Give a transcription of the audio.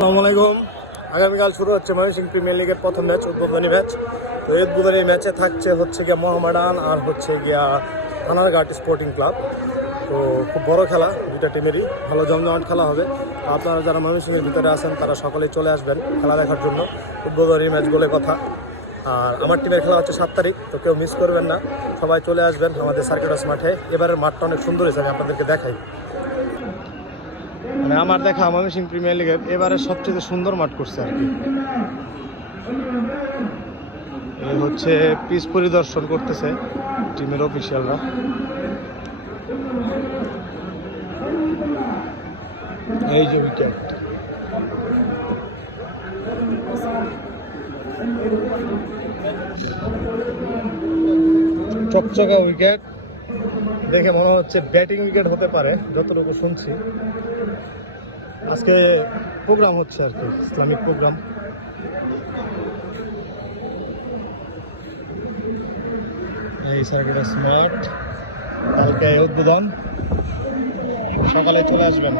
আসসালামু আলাইকুম। আগামীকাল শুরু হচ্ছে ময়মনসিংহ প্রিমিয়ার লিগের প্রথম ম্যাচ, উদ্বোধনী ম্যাচ। তো এই উদ্বোধনী ম্যাচে থাকছে গিয়া মোহামেডান আর গিয়া থানারঘাট স্পোর্টিং ক্লাব। তো খুব বড় খেলা, দুইটা টিমেরই ভালো জমজমাট খেলা হবে। আপনারা যারা ময়মনসিংহের ভিতরে আছেন তারা সকলেই চলে আসবেন খেলা দেখার জন্য। উদ্বোধনী ম্যাচ বলে কথা। আর আমার টিমের খেলা হচ্ছে 7 তারিখ, তো কেউ মিস করবেন না, সবাই চলে আসবেন আমাদের সার্কিটাস মাঠে। এবারের মাঠটা অনেক সুন্দর হয়েছে, আমি আপনাদেরকে দেখাই। মানে আমার দেখা ময়মনসিংহ প্রিমিয়ার লিগের এবারে সবচেয়ে সুন্দর মাঠ করছে আর কি। এই হচ্ছে পিচ পরিদর্শন করতেছে টিমের অফিসিয়ালরা। এই যে উইকেট, চকচকা উইকেট, দেখে মনে হচ্ছে ব্যাটিং উইকেট হতে পারে যতটুকু শুনছি। আজকে প্রোগ্রাম হচ্ছে আর কি, ইসলামিক প্রোগ্রাম। এই সার্কিটাস মাঠ, কালকে উদ্বোধন, সকালে চলে আসবেন।